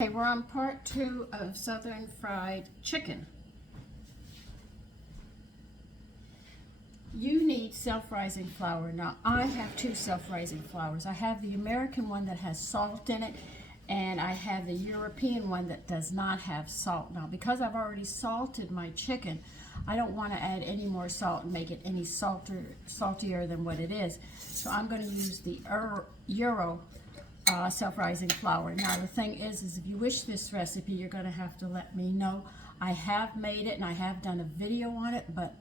Okay, we're on part 2 of Southern Fried Chicken. You need self-rising flour. Now, I have 2 self-rising flours. I have the American one that has salt in it, and I have the European one that does not have salt. Now, because I've already salted my chicken, I don't want to add any more salt and make it any saltier than what it is. So I'm going to use the Euro self-rising flour. Now the thing is if you wish this recipe, you're going to have to let me know. I have made it and I have done a video on it, but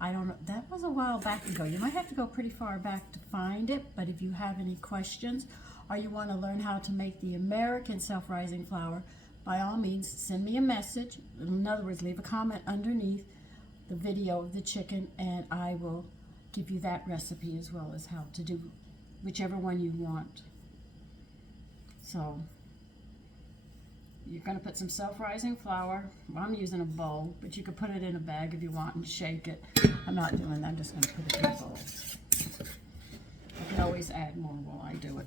I don't know, that was a while back ago. You might have to go pretty far back to find it, but if you have any questions or you want to learn how to make the American self-rising flour, by all means send me a message. In other words, leave a comment underneath the video of the chicken and I will give you that recipe as well as how to do whichever one you want. So you're going to put some self-rising flour. Well, I'm using a bowl, but you could put it in a bag if you want and shake it. I'm not doing that. I'm just going to put it in a bowl. I can always add more while I do it.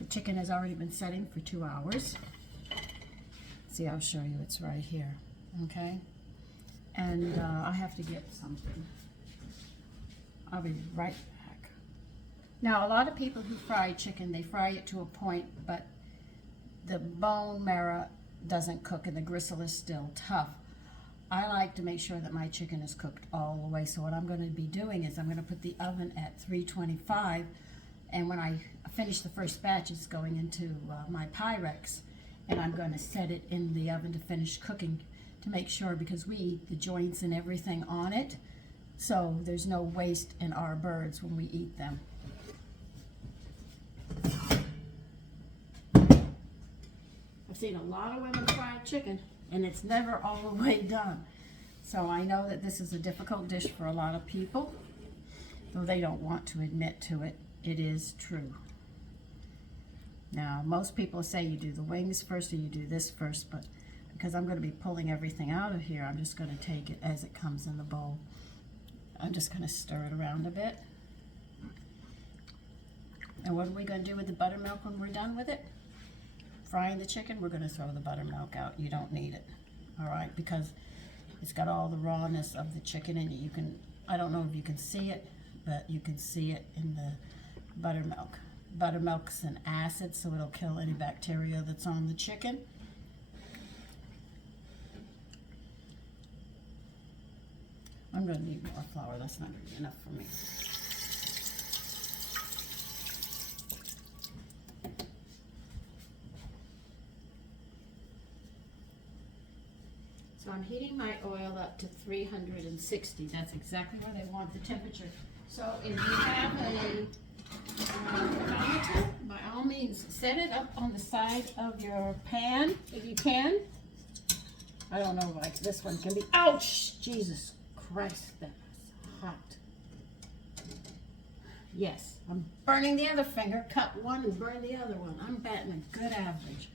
The chicken has already been setting for 2 hours. See, I'll show you. It's right here. Okay? And I have to get something. I'll be right back. Now, a lot of people who fry chicken, they fry it to a point, but the bone marrow doesn't cook and the gristle is still tough. I like to make sure that my chicken is cooked all the way. So what I'm going to be doing is I'm going to put the oven at 325, and when I finish the first batch, it's going into my Pyrex, and I'm going to set it in the oven to finish cooking to make sure, because we eat the joints and everything on it. So there's no waste in our birds when we eat them. I've seen a lot of women fry chicken and it's never all the way done. So I know that this is a difficult dish for a lot of people, though they don't want to admit to it. It is true. Now, most people say you do the wings first or you do this first, but because I'm going to be pulling everything out of here, I'm just going to take it as it comes in the bowl. I'm just going to stir it around a bit. And what are we going to do with the buttermilk when we're done with it? Frying the chicken, we're going to throw the buttermilk out. You don't need it, all right? Because it's got all the rawness of the chicken in it. You can, I don't know if you can see it, but you can see it in the buttermilk. Buttermilk's an acid, so it'll kill any bacteria that's on the chicken. I'm going to need more flour. That's not going to be enough for me. So I'm heating my oil up to 360. That's exactly where they want the temperature. So if you have a thermometer, by all means, set it up on the side of your pan if you can. I don't know, like this one can be, ouch, Jesus Christ, that was hot. Yes, I'm burning the other finger. Cut one and burn the other one. I'm batting a good average.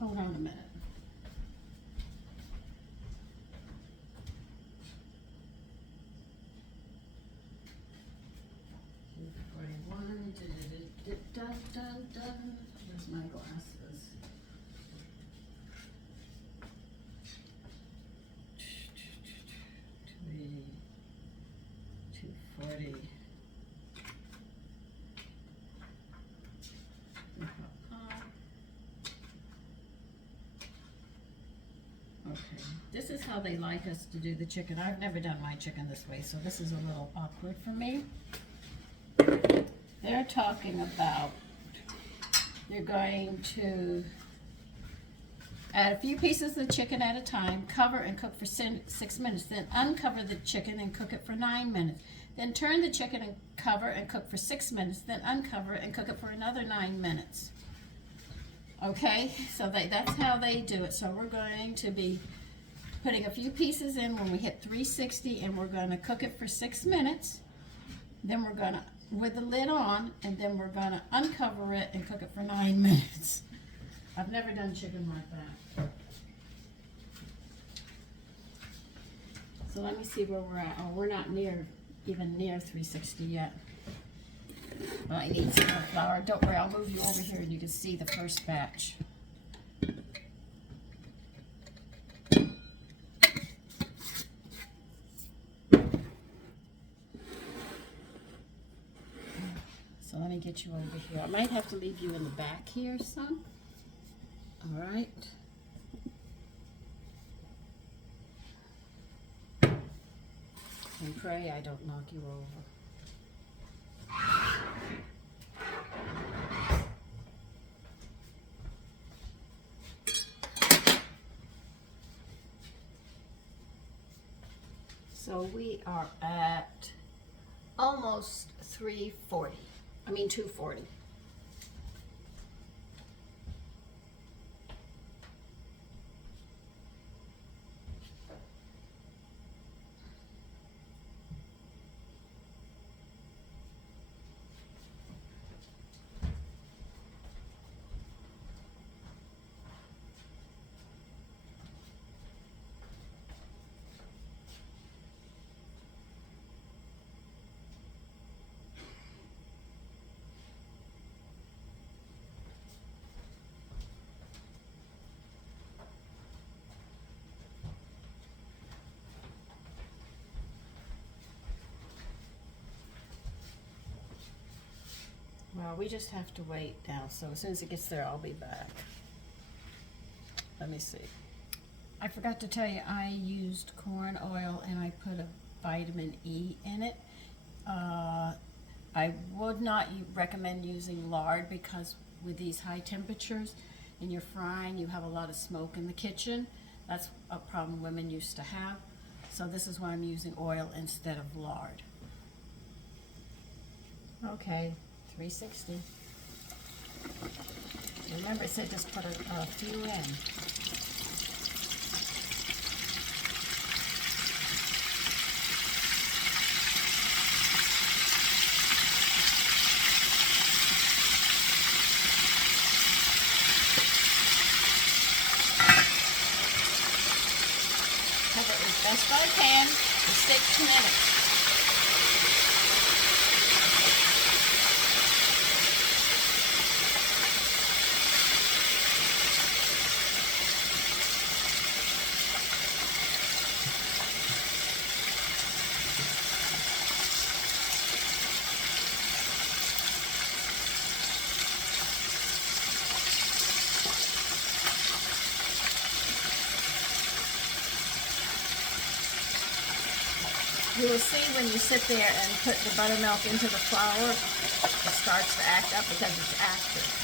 Hold on a minute. Where's my glasses? 240. Okay, this is how they like us to do the chicken. I've never done my chicken this way, so this is a little awkward for me. They're talking about you're going to add a few pieces of the chicken at a time, cover and cook for 6 minutes, then uncover the chicken and cook it for 9 minutes. Then turn the chicken and cover and cook for 6 minutes, then uncover it and cook it for another 9 minutes. Okay, so that's how they do it. So we're going to be putting a few pieces in when we hit 360, and we're going to cook it for 6 minutes. Then we're going to, with the lid on, and then we're going to uncover it and cook it for 9 minutes. I've never done chicken like that. So let me see where we're at. Oh, we're not even near 360 yet. I need some more flour. Don't worry, I'll move you over here and you can see the first batch. So let me get you over here. I might have to leave you in the back here, son. All right. And pray I don't knock you over. So we are at almost 340. I mean 240. Well, we just have to wait now, so as soon as it gets there, I'll be back. Let me see. I forgot to tell you, I used corn oil and I put a vitamin E in it. I would not recommend using lard because with these high temperatures and you're frying, you have a lot of smoke in the kitchen. That's a problem women used to have. So this is why I'm using oil instead of lard. Okay. 360. Remember, it said just put a few in. Cover it as best I can for 6 minutes. You will see when you sit there and put the buttermilk into the flour, it starts to act up because it's active.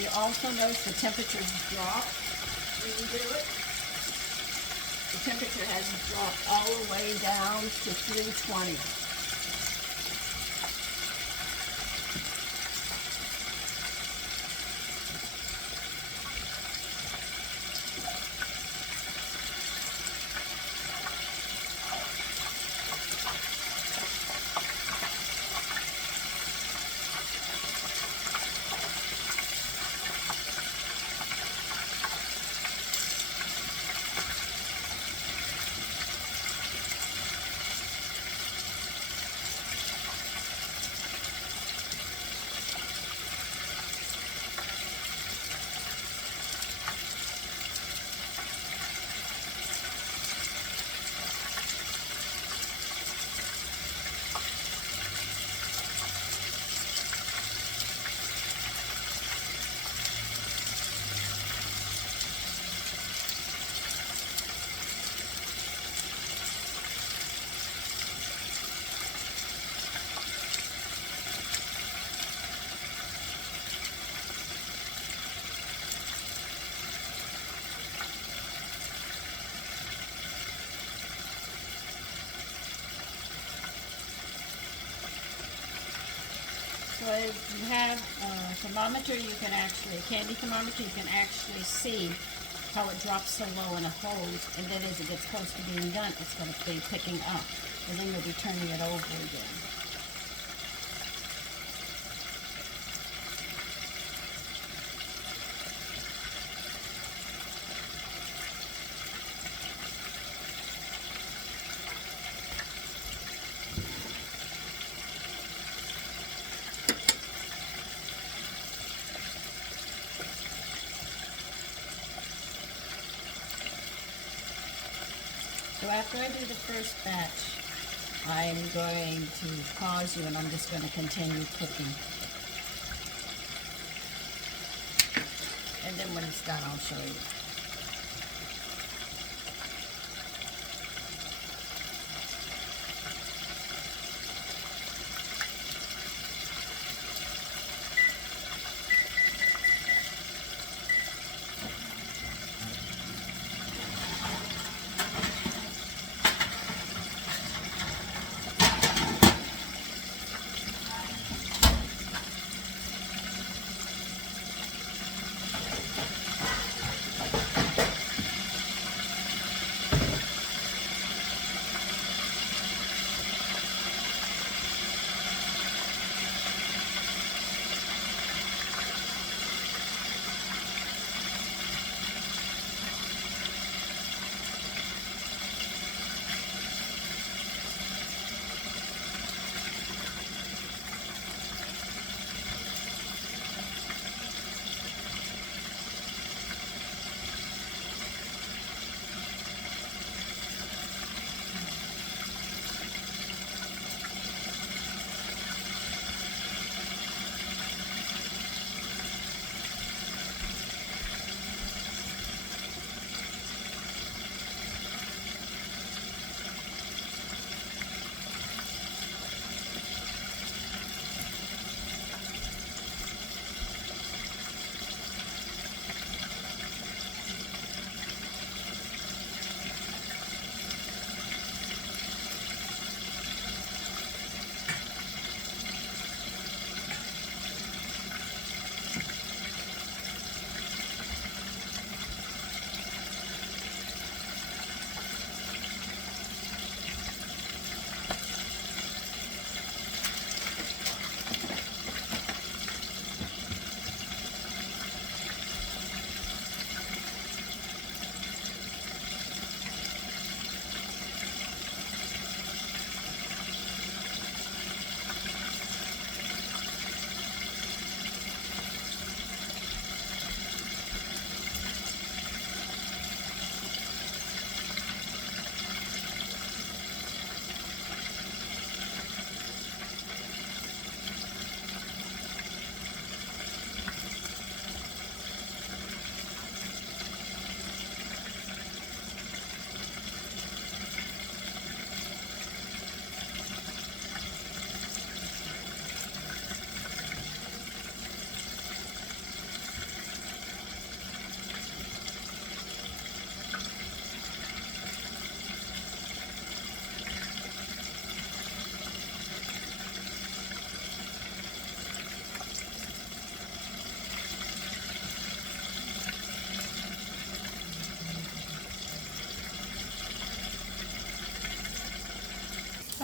You also notice the temperatures drop when you do it. The temperature has dropped all the way down to 320. So if you have a thermometer, you can actually, a candy thermometer, you can actually see how it drops so low in a hose, and then as it gets close to being done, it's going to be picking up, and then you'll be turning it over again. So after I do the first batch, I'm going to pause you and I'm just going to continue cooking. And then when it's done, I'll show you.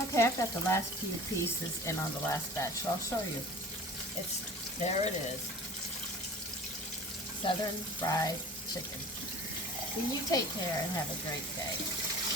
Okay, I've got the last few pieces in on the last batch, so I'll show you. There it is. Southern fried chicken. So you take care and have a great day.